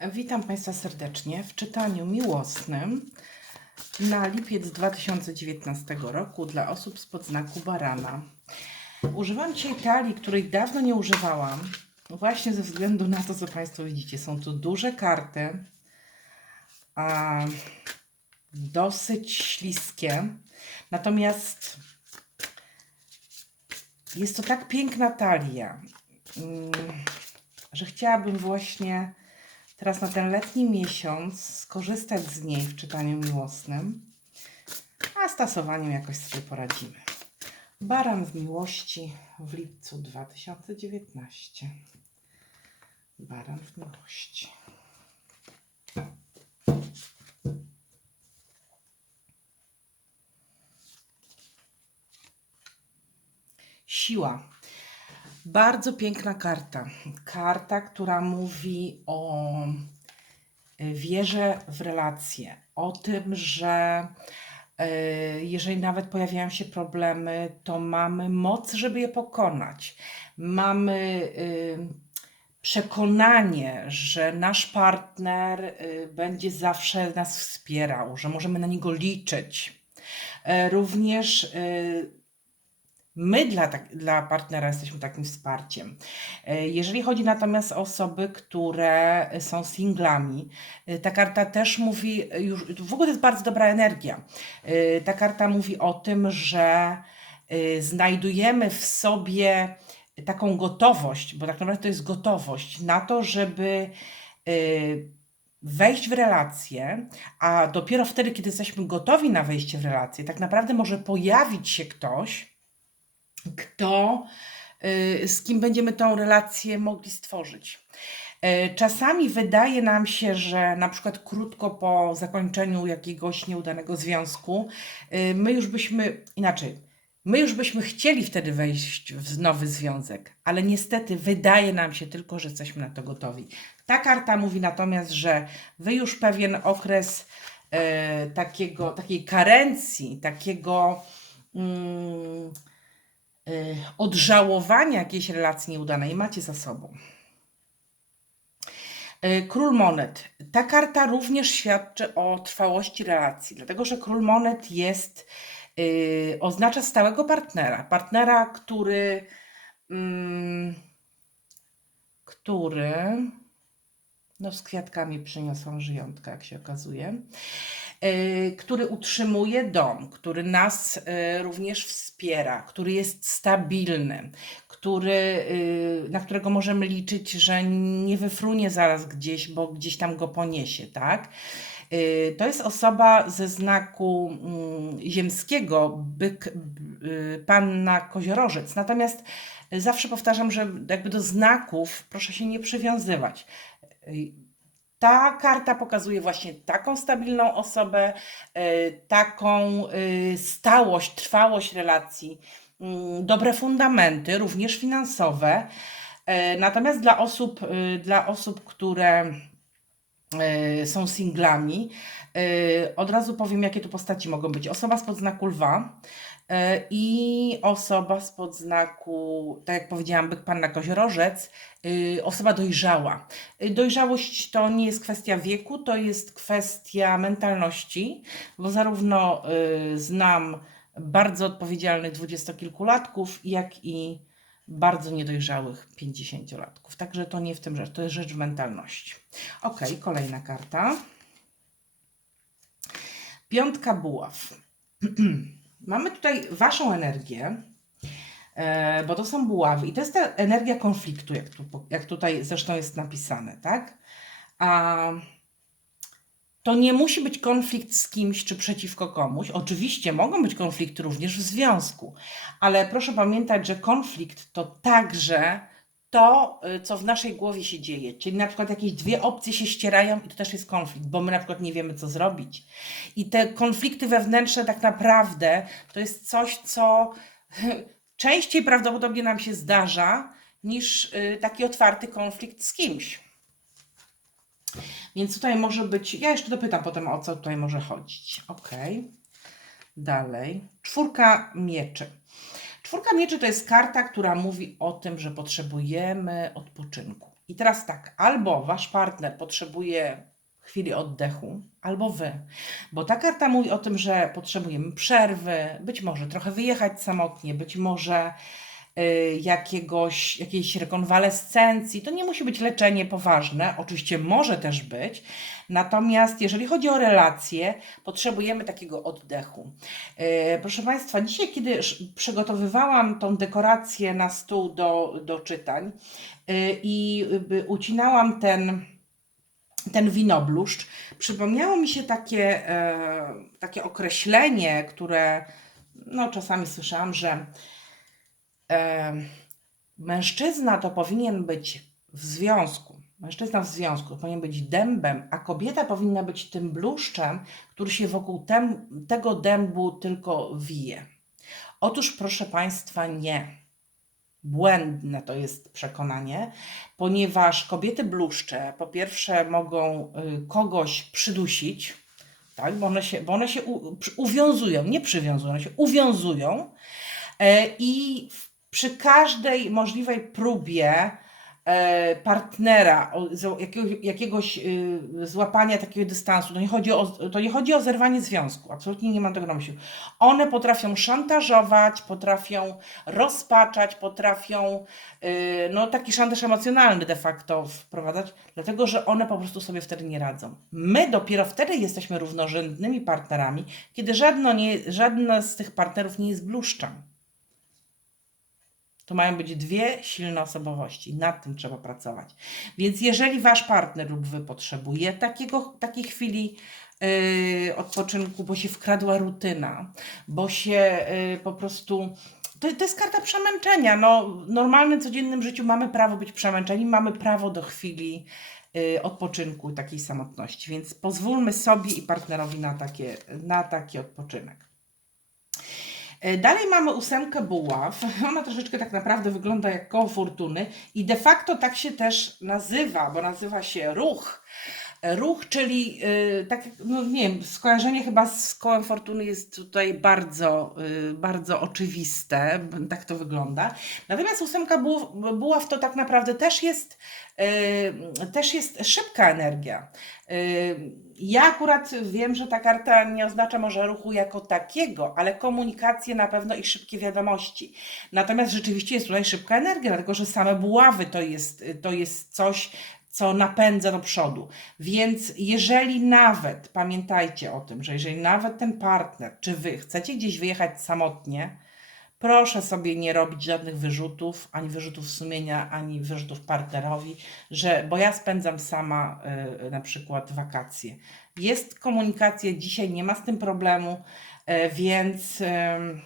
Witam Państwa serdecznie w czytaniu miłosnym na lipiec 2019 roku dla osób spod znaku barana. Używam dzisiaj talii, której dawno nie używałam, właśnie ze względu na to, co Państwo widzicie. Są tu duże karty, a dosyć śliskie, natomiast jest to tak piękna talia, mm, że chciałabym właśnie teraz na ten letni miesiąc skorzystać z niej w czytaniu miłosnym, a z jakoś sobie poradzimy. Baran w miłości w lipcu 2019. Baran w miłości. Siła. Bardzo piękna karta. Karta, która mówi o y, wierze w relacje, o tym, że y, jeżeli nawet pojawiają się problemy, to mamy moc, żeby je pokonać. Mamy y, przekonanie, że nasz partner y, będzie zawsze nas wspierał, że możemy na niego liczyć. E, Również y, My dla, tak, dla partnera jesteśmy takim wsparciem. E, Jeżeli chodzi natomiast o osoby, które są singlami, e, ta karta też mówi, e, już, w ogóle to jest bardzo dobra energia. Ta karta mówi o tym, że znajdujemy w sobie taką gotowość, bo tak naprawdę to jest gotowość na to, żeby wejść w relację, a dopiero wtedy, kiedy jesteśmy gotowi na wejście w relację, tak naprawdę może pojawić się ktoś, kto, y, z kim będziemy tą relację mogli stworzyć. E, Czasami wydaje nam się, że na przykład krótko po zakończeniu jakiegoś nieudanego związku, y, my już byśmy inaczej. My już byśmy chcieli wtedy wejść w nowy związek, ale niestety wydaje nam się tylko, że jesteśmy na to gotowi. Ta karta mówi natomiast, że wy już pewien okres e, takiego, takiej karencji, takiego. Mm, odżałowania jakiejś relacji nieudanej macie za sobą. Y, Król Monet. Ta karta również świadczy o trwałości relacji, dlatego że Król Monet jest, y, oznacza stałego partnera. Partnera, który, mm, który, no z kwiatkami przyniosłam żyjątka, jak się okazuje, y, który utrzymuje dom, który nas y, również wspiera, który jest stabilny, który, y, na którego możemy liczyć, że nie wyfrunie zaraz gdzieś, bo gdzieś tam go poniesie, tak? Y, To jest osoba ze znaku mm, ziemskiego, byk, y, panna koziorożec. Natomiast y, zawsze powtarzam, że jakby do znaków proszę się nie przywiązywać. Ta karta pokazuje właśnie taką stabilną osobę, y, taką y, stałość, trwałość relacji, mm, dobre fundamenty, również finansowe. E, Natomiast dla osób, dla osób, które są singlami, y, od razu powiem, jakie tu postaci mogą być. Osoba spod znaku lwa y, i osoba spod znaku, tak jak powiedziałam, byk panna koziorożec, osoba dojrzała. Dojrzałość to nie jest kwestia wieku, to jest kwestia mentalności, bo zarówno znam bardzo odpowiedzialnych dwudziestokilkulatków, jak i bardzo niedojrzałych pięćdziesięciolatków. Także to nie w tym rzecz, to jest rzecz w mentalności. Ok, kolejna karta. Piątka buław. Mamy tutaj Waszą energię, e, bo to są buławy i to jest ta energia konfliktu, jak, tu, jak tutaj zresztą jest napisane, tak? A to nie musi być konflikt z kimś czy przeciwko komuś. Oczywiście mogą być konflikty również w związku, ale proszę pamiętać, że konflikt to także to, y, co w naszej głowie się dzieje. Czyli na przykład jakieś dwie opcje się ścierają i to też jest konflikt, bo my na przykład nie wiemy, co zrobić. I te konflikty wewnętrzne tak naprawdę to jest coś, co częściej prawdopodobnie nam się zdarza niż y, taki otwarty konflikt z kimś. Więc tutaj może być, ja jeszcze dopytam potem o co tutaj może chodzić. Ok. Dalej. Czwórka mieczy. Czwórka mieczy to jest karta, która mówi o tym, że potrzebujemy odpoczynku. I teraz tak, albo wasz partner potrzebuje chwili oddechu, albo wy. Bo ta karta mówi o tym, że potrzebujemy przerwy, być może trochę wyjechać samotnie, być może jakiegoś, jakiejś rekonwalescencji. To nie musi być leczenie poważne, oczywiście może też być. Natomiast jeżeli chodzi o relacje, potrzebujemy takiego oddechu. Y, Proszę Państwa, dzisiaj, kiedy przygotowywałam tą dekorację na stół do, do czytań y, i y, ucinałam ten, ten winobluszcz, przypomniało mi się takie, e, takie określenie, które no, czasami słyszałam, że e, mężczyzna to powinien być w związku. Mężczyzna w związku powinien być dębem, a kobieta powinna być tym bluszczem, który się wokół tem, tego dębu tylko wije. Otóż, proszę Państwa, nie. Błędne to jest przekonanie, ponieważ kobiety bluszcze po pierwsze mogą y, kogoś przydusić, tak, bo one się, bo one się u, uwiązują, nie przywiązują, one się uwiązują e, i w, przy każdej możliwej próbie e, partnera, jakiegoś, jakiegoś y, złapania takiego dystansu, to nie, chodzi o, to nie chodzi o zerwanie związku, absolutnie nie mam tego na myśli. One potrafią szantażować, potrafią rozpaczać, potrafią y, no, taki szantaż emocjonalny de facto wprowadzać, dlatego że one po prostu sobie wtedy nie radzą. My dopiero wtedy jesteśmy równorzędnymi partnerami, kiedy żadno nie, żadna z tych partnerów nie jest bluszczem. To mają być dwie silne osobowości. Nad tym trzeba pracować. Więc jeżeli wasz partner lub wy potrzebuje takiego, takiej chwili yy, odpoczynku, bo się wkradła rutyna, bo się yy, po prostu. To, to jest karta przemęczenia. No, w normalnym, codziennym życiu mamy prawo być przemęczeni, mamy prawo do chwili yy, odpoczynku takiej samotności. Więc pozwólmy sobie i partnerowi na, takie, na taki odpoczynek. E, Dalej mamy ósemkę buław. Ona troszeczkę tak naprawdę wygląda jak koło fortuny i de facto tak się też nazywa, bo nazywa się ruch. Ruch, czyli y, tak, no nie wiem, skojarzenie chyba z kołem fortuny jest tutaj bardzo, y, bardzo oczywiste, tak to wygląda. Natomiast ósemka buław, to tak naprawdę też jest, y, też jest szybka energia. Ja akurat wiem, że ta karta nie oznacza może ruchu jako takiego, ale komunikację na pewno i szybkie wiadomości. Natomiast rzeczywiście jest tutaj szybka energia, dlatego że same buławy to jest, to jest coś, co napędza do przodu. Więc jeżeli nawet, pamiętajcie o tym, że jeżeli nawet ten partner, czy wy chcecie gdzieś wyjechać samotnie, proszę sobie nie robić żadnych wyrzutów, ani wyrzutów sumienia, ani wyrzutów partnerowi, że, bo ja spędzam sama y, na przykład wakacje. Jest komunikacja, dzisiaj nie ma z tym problemu, y, więc ym,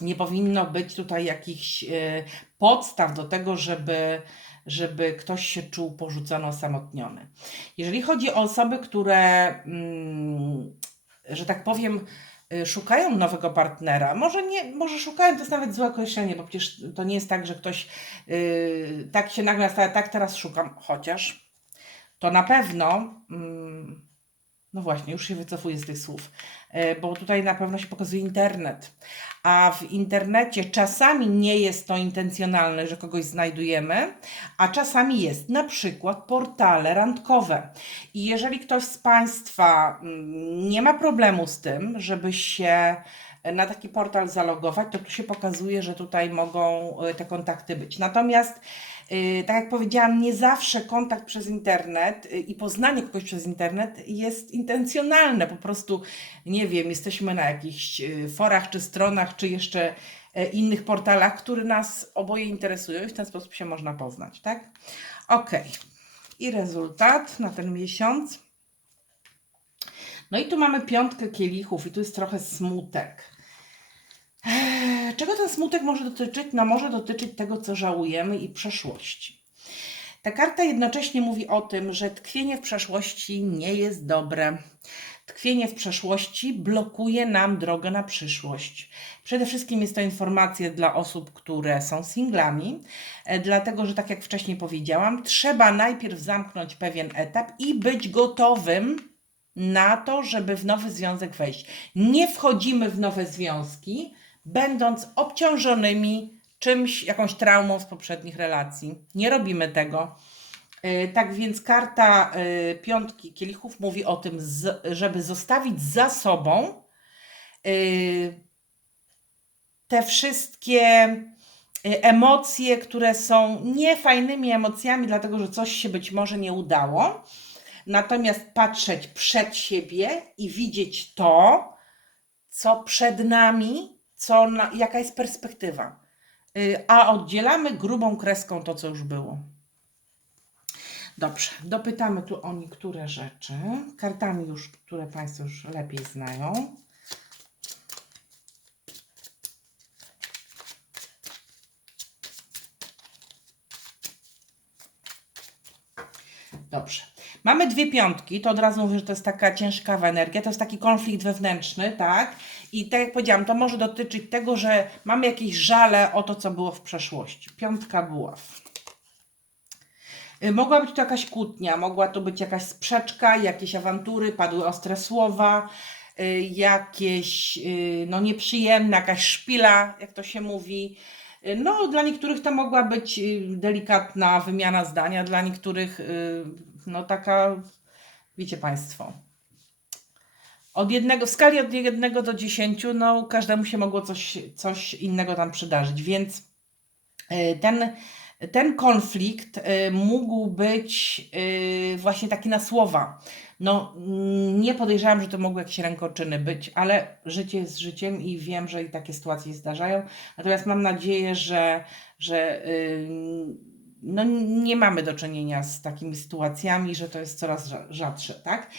nie powinno być tutaj jakichś y, podstaw do tego, żeby, żeby ktoś się czuł porzucony, osamotniony. Jeżeli chodzi o osoby, które, mm, że tak powiem, y, szukają nowego partnera, może nie, może szukają, to jest nawet złe określenie, bo przecież to nie jest tak, że ktoś y, tak się nagle stawia, tak teraz szukam, chociaż to na pewno, mm, no właśnie, już się wycofuję z tych słów, y, bo tutaj na pewno się pokazuje internet. A w internecie czasami nie jest to intencjonalne, że kogoś znajdujemy, a czasami jest na przykład portale randkowe. I jeżeli ktoś z Państwa mm, nie ma problemu z tym, żeby się na taki portal zalogować, to tu się pokazuje, że tutaj mogą y, te kontakty być. Natomiast, tak jak powiedziałam, nie zawsze kontakt przez internet y, i poznanie kogoś przez internet jest intencjonalne. Po prostu, nie wiem, jesteśmy na jakichś y, forach czy stronach, czy jeszcze e, innych portalach, które nas oboje interesują i w ten sposób się można poznać, tak? Ok. I rezultat na ten miesiąc. No i tu mamy piątkę kielichów i tu jest trochę smutek. Eee, Czego ten smutek może dotyczyć? No może dotyczyć tego, co żałujemy i przeszłości. Ta karta jednocześnie mówi o tym, że tkwienie w przeszłości nie jest dobre. Tkwienie w przeszłości blokuje nam drogę na przyszłość. Przede wszystkim jest to informacja dla osób, które są singlami, e, dlatego że, tak jak wcześniej powiedziałam, trzeba najpierw zamknąć pewien etap i być gotowym na to, żeby w nowy związek wejść. Nie wchodzimy w nowe związki, będąc obciążonymi czymś, jakąś traumą z poprzednich relacji. Nie robimy tego. Y, Tak więc karta y, piątki kielichów mówi o tym, żeby zostawić za sobą y, te wszystkie emocje, które są niefajnymi emocjami, dlatego że coś się być może nie udało. Natomiast patrzeć przed siebie i widzieć to, co przed nami, co na, jaka jest perspektywa. Y, A oddzielamy grubą kreską to, co już było. Dobrze, dopytamy tu o niektóre rzeczy. Kartami już, które Państwo już lepiej znają. Dobrze. Mamy dwie piątki, to od razu mówię, że to jest taka ciężkawa energia, to jest taki konflikt wewnętrzny, tak? I tak jak powiedziałam, to może dotyczyć tego, że mamy jakieś żale o to, co było w przeszłości. Piątka buław. Y, Mogła być to jakaś kłótnia, mogła to być jakaś sprzeczka, jakieś awantury, padły ostre słowa, y, jakieś y, no, nieprzyjemne, jakaś szpila, jak to się mówi. No, dla niektórych to mogła być delikatna wymiana zdania, dla niektórych no taka, wiecie Państwo, od jednego, w skali od jednego do dziesięciu, no każdemu się mogło coś, coś innego tam przydarzyć, więc y, ten, ten konflikt y, mógł być y, właśnie taki na słowa. No, nie podejrzewam, że to mogły jakieś rękoczyny być, ale życie jest życiem i wiem, że i takie sytuacje się zdarzają. Natomiast mam nadzieję, że, że y, no, nie mamy do czynienia z takimi sytuacjami, że to jest coraz rza- rzadsze, tak?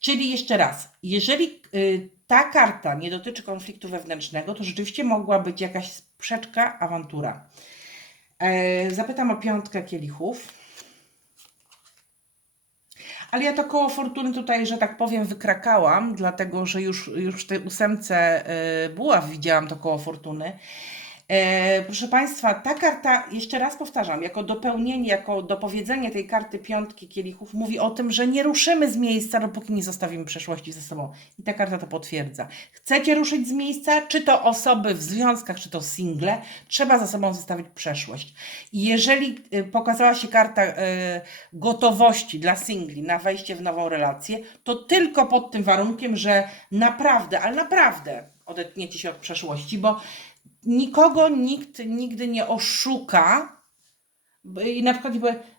Czyli jeszcze raz, jeżeli y, ta karta nie dotyczy konfliktu wewnętrznego, to rzeczywiście mogła być jakaś sprzeczka, awantura. E, zapytam o piątkę kielichów. Ale ja to koło fortuny tutaj, że tak powiem, wykrakałam, dlatego że już, już w tej ósemce y, buław widziałam to koło fortuny. E, proszę Państwa, ta karta, jeszcze raz powtarzam, jako dopełnienie, jako dopowiedzenie tej karty piątki kielichów, mówi o tym, że nie ruszymy z miejsca, dopóki nie zostawimy przeszłości ze sobą. I ta karta to potwierdza. Chcecie ruszyć z miejsca, czy to osoby w związkach, czy to single, trzeba za sobą zostawić przeszłość. I jeżeli y, pokazała się karta y, gotowości dla singli na wejście w nową relację, to tylko pod tym warunkiem, że naprawdę, ale naprawdę odetniecie się od przeszłości, bo nikogo nikt nigdy nie oszuka. I na przykład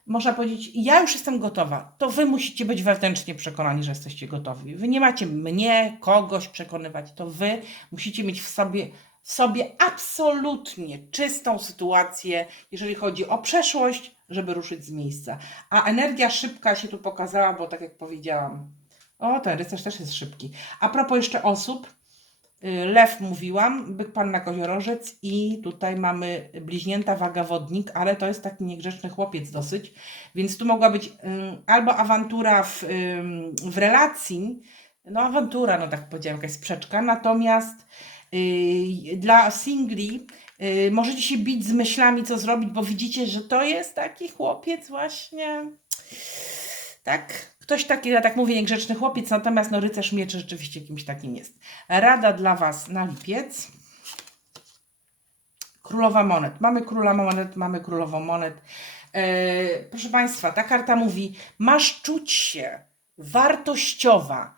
można powiedzieć, ja już jestem gotowa, to wy musicie być wewnętrznie przekonani, że jesteście gotowi. Wy nie macie mnie, kogoś przekonywać, to wy musicie mieć w sobie, w sobie absolutnie czystą sytuację, jeżeli chodzi o przeszłość, żeby ruszyć z miejsca. A energia szybka się tu pokazała, bo tak jak powiedziałam, o, ten rycerz też jest szybki. A propos jeszcze osób, Lew mówiłam, byk panna koziorożec i tutaj mamy bliźnięta waga wodnik, ale to jest taki niegrzeczny chłopiec dosyć, więc tu mogła być ym, albo awantura w, ym, w relacji, no awantura, no tak powiedziałam, jakaś sprzeczka, natomiast y, dla singli y, możecie się bić z myślami, co zrobić, bo widzicie, że to jest taki chłopiec właśnie, tak, ktoś taki, ja tak mówię, niegrzeczny chłopiec, natomiast no rycerz mieczy rzeczywiście kimś takim jest. Rada dla Was na lipiec. Królowa monet. Mamy króla monet, mamy królową monet. E, proszę Państwa, ta karta mówi, masz czuć się wartościowa.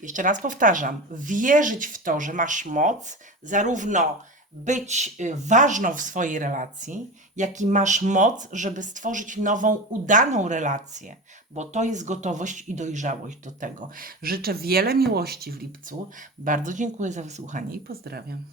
Jeszcze raz powtarzam, wierzyć w to, że masz moc, zarówno być y, ważną w swojej relacji, jak i masz moc, żeby stworzyć nową, udaną relację, bo to jest gotowość i dojrzałość do tego. Życzę wiele miłości w lipcu. Bardzo dziękuję za wysłuchanie i pozdrawiam.